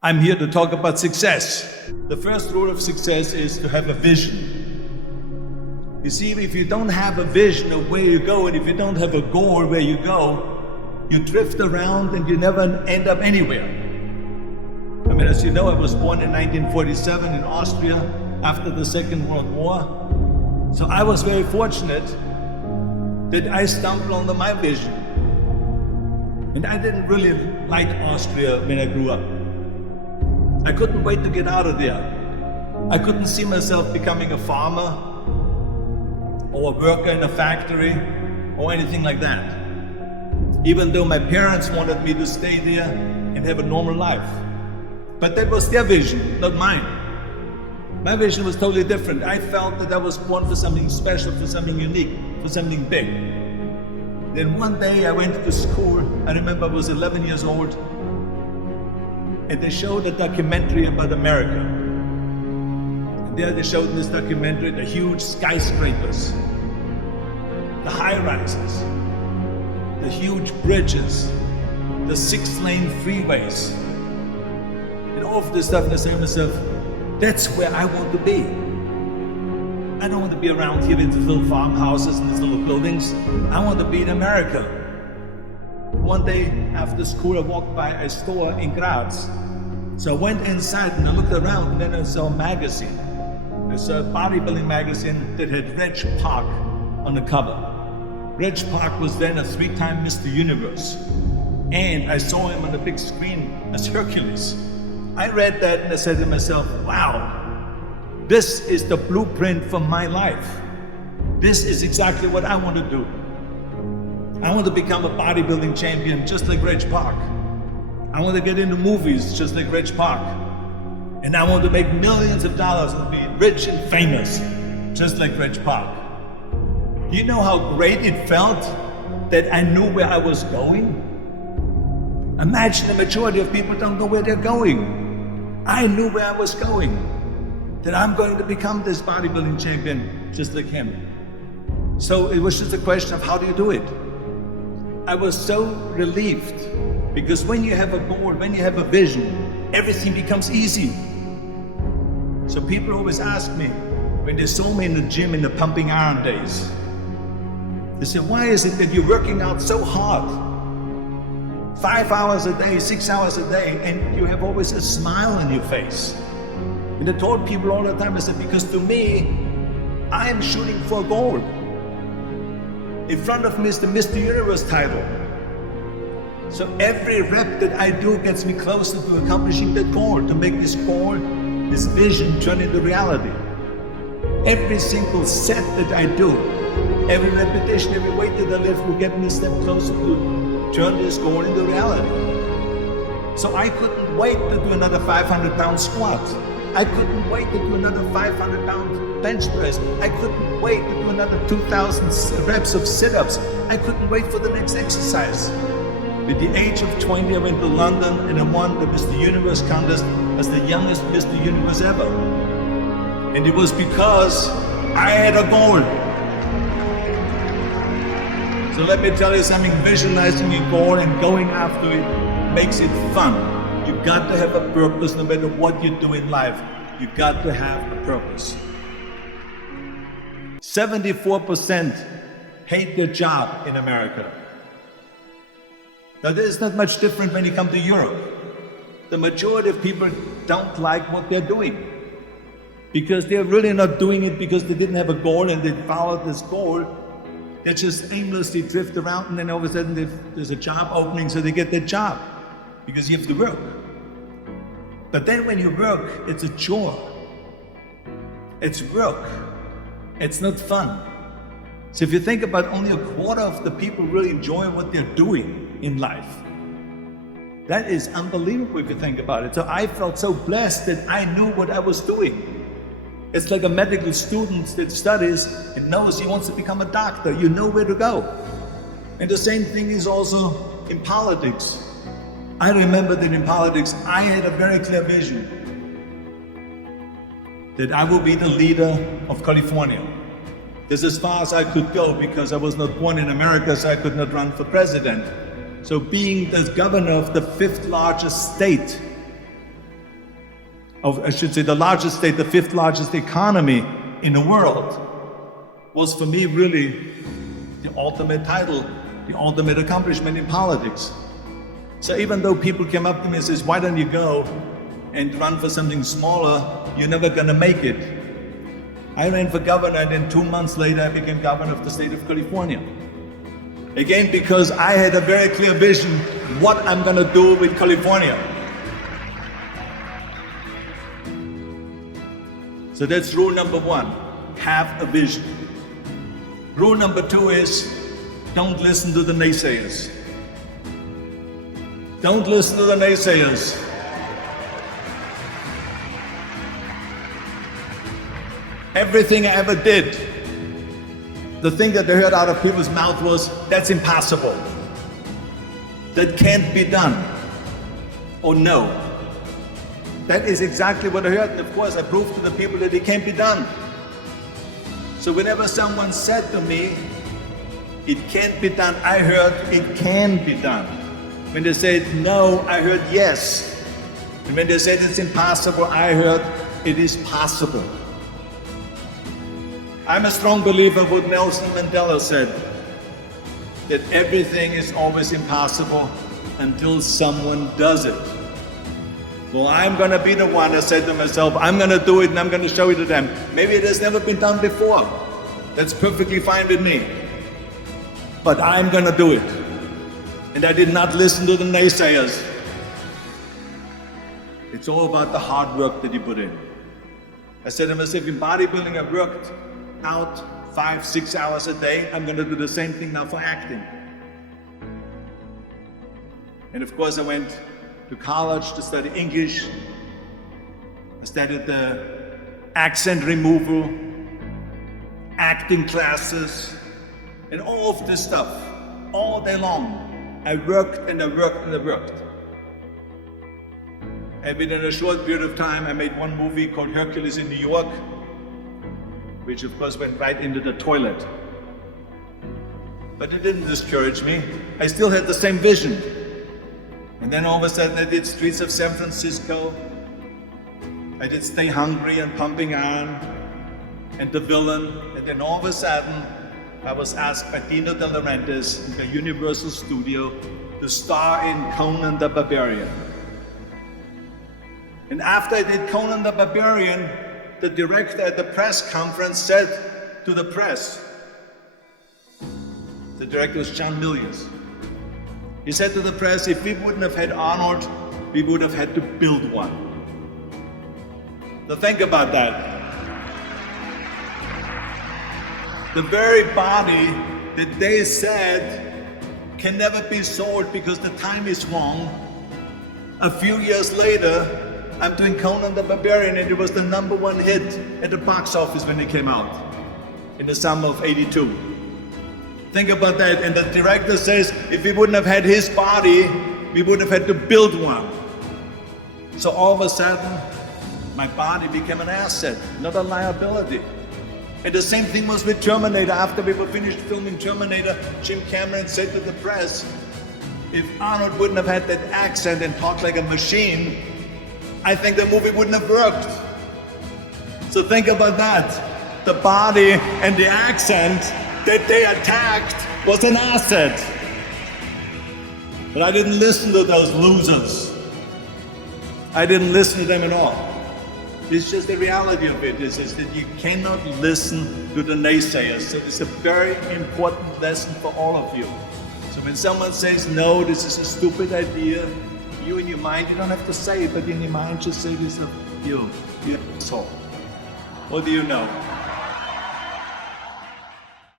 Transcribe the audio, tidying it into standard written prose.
I'm here to talk about success. The first rule of success is to have a vision. You see, if you don't have a vision of where you go, and if you don't have a goal where you go, you drift around and you never end up anywhere. I mean, as you know, I was born in 1947 in Austria after the Second World War. So I was very fortunate that I stumbled onto my vision. And I didn't really like Austria when I grew up. I couldn't wait to get out of there. I couldn't see myself becoming a farmer or a worker in a factory or anything like that. Even though my parents wanted me to stay there and have a normal life. But that was their vision, not mine. My vision was totally different. I felt that I was born for something special, for something unique, for something big. Then one day I went to school. I remember I was 11 years old. And they showed a documentary about America. And there they showed in this documentary the huge skyscrapers, the high-rises, the huge bridges, the 6-lane freeways, and all of this stuff. And I said to myself, that's where I want to be. I don't want to be around here with these little farmhouses and these little buildings. I want to be in America. One day after school, I walked by a store in Graz. So I went inside and I looked around, and then I saw a magazine. I saw a bodybuilding magazine that had Reg Park on the cover. Reg Park was then a 3-time Mr. Universe. And I saw him on the big screen as Hercules. I read that and I said to myself, wow, this is the blueprint for my life. This is exactly what I want to do. I want to become a bodybuilding champion just like Reg Park. I want to get into movies just like Reg Park. And I want to make millions of dollars and be rich and famous just like Reg Park. Do you know how great it felt that I knew where I was going? Imagine the majority of people don't know where they're going. I knew where I was going. That I'm going to become this bodybuilding champion just like him. So it was just a question of how do you do it? I was so relieved because when you have a goal, when you have a vision, everything becomes easy. So people always ask me, when they saw me in the gym in the pumping iron days, they said, why is it that you're working out so hard? 5 hours a day, 6 hours a day, and you have always a smile on your face. And I told people all the time, I said, because to me, I am shooting for a goal. In front of me is the Mr. Universe title. So every rep that I do gets me closer to accomplishing that goal, to make this goal, this vision turn into reality. Every single set that I do, every repetition, every weight that I lift will get me a step closer to turn this goal into reality. So I couldn't wait to do another 500-pound squat. I couldn't wait to do another 500-pound bench press. I couldn't wait to do another 2,000 reps of sit-ups. I couldn't wait for the next exercise. At the age of 20, I went to London and I won the Mr. Universe contest as the youngest Mr. Universe ever. And it was because I had a goal. So let me tell you something, visualizing a goal and going after it makes it fun. You've got to have a purpose no matter what you do in life. You've got to have a purpose. 74% hate their job in America. Now there's not much different when you come to Europe. The majority of people don't like what they're doing because they're really not doing it because they didn't have a goal and they followed this goal. They just aimlessly drift around and then all of a sudden there's a job opening, so they get their job because you have to work. But then when you work, it's a chore. It's work. It's not fun. So if you think about only a quarter of the people really enjoy what they're doing in life, that is unbelievable if you think about it. So I felt so blessed that I knew what I was doing. It's like a medical student that studies and knows he wants to become a doctor. You know where to go. And the same thing is also in politics. I remember that in politics, I had a very clear vision that I will be the leader of California. This is as far as I could go because I was not born in America, so I could not run for president. So being the governor of the 5th largest state I should say the largest state, the fifth largest economy in the world, was for me really the ultimate title, the ultimate accomplishment in politics. So even though people came up to me and says, why don't you go and run for something smaller, you're never gonna make it. I ran for governor, and then 2 months later I became governor of the state of California. Again, because I had a very clear vision what I'm gonna do with California. So that's rule number one, have a vision. Rule number two is, don't listen to the naysayers. Don't listen to the naysayers. Everything I ever did, the thing that I heard out of people's mouth was, that's impossible. That can't be done. Or no. That is exactly what I heard, and of course I proved to the people that it can't be done. So whenever someone said to me, it can't be done, I heard, it can be done. When they said no, I heard yes. And when they said it's impossible, I heard, it is possible. I'm a strong believer of what Nelson Mandela said, that everything is always impossible until someone does it. Well, I'm going to be the one that said to myself, I'm going to do it and I'm going to show it to them. Maybe it has never been done before. That's perfectly fine with me. But I'm going to do it. And I did not listen to the naysayers. It's all about the hard work that you put in. I said to myself, in bodybuilding I worked out 5-6 hours a day. I'm going to do the same thing now for acting. And of course I went to college to study English. I studied the accent removal, acting classes, and all of this stuff, all day long. I worked and I worked and I worked. And within a short period of time, I made one movie called Hercules in New York, which of course went right into the toilet. But it didn't discourage me. I still had the same vision. And then all of a sudden I did Streets of San Francisco. I did Stay Hungry and Pumping On and The Villain. And then all of a sudden I was asked by Dino De Laurentiis in the Universal Studio to star in Conan the Barbarian. And after I did Conan the Barbarian, the director at the press conference said to the press, the director was John Milius. He said to the press, if we wouldn't have had Arnold, we would have had to build one. So think about that. The very body that they said can never be sold because the time is wrong. A few years later, I'm doing Conan the Barbarian, and it was the #1 hit at the box office when it came out in the summer of '82. Think about that. And the director says, if we wouldn't have had his body, we would have had to build one. So all of a sudden, my body became an asset, not a liability. And the same thing was with Terminator. After we were finished filming Terminator, Jim Cameron said to the press, if Arnold wouldn't have had that accent and talked like a machine, I think the movie wouldn't have worked. So think about that. The body and the accent that they attacked was an asset. But I didn't listen to those losers. I didn't listen to them at all. It's just the reality of it is that you cannot listen to the naysayers. So it's a very important lesson for all of you. So when someone says, no, this is a stupid idea, you in your mind, you don't have to say it, but in your mind just say this, you asshole. What do you know?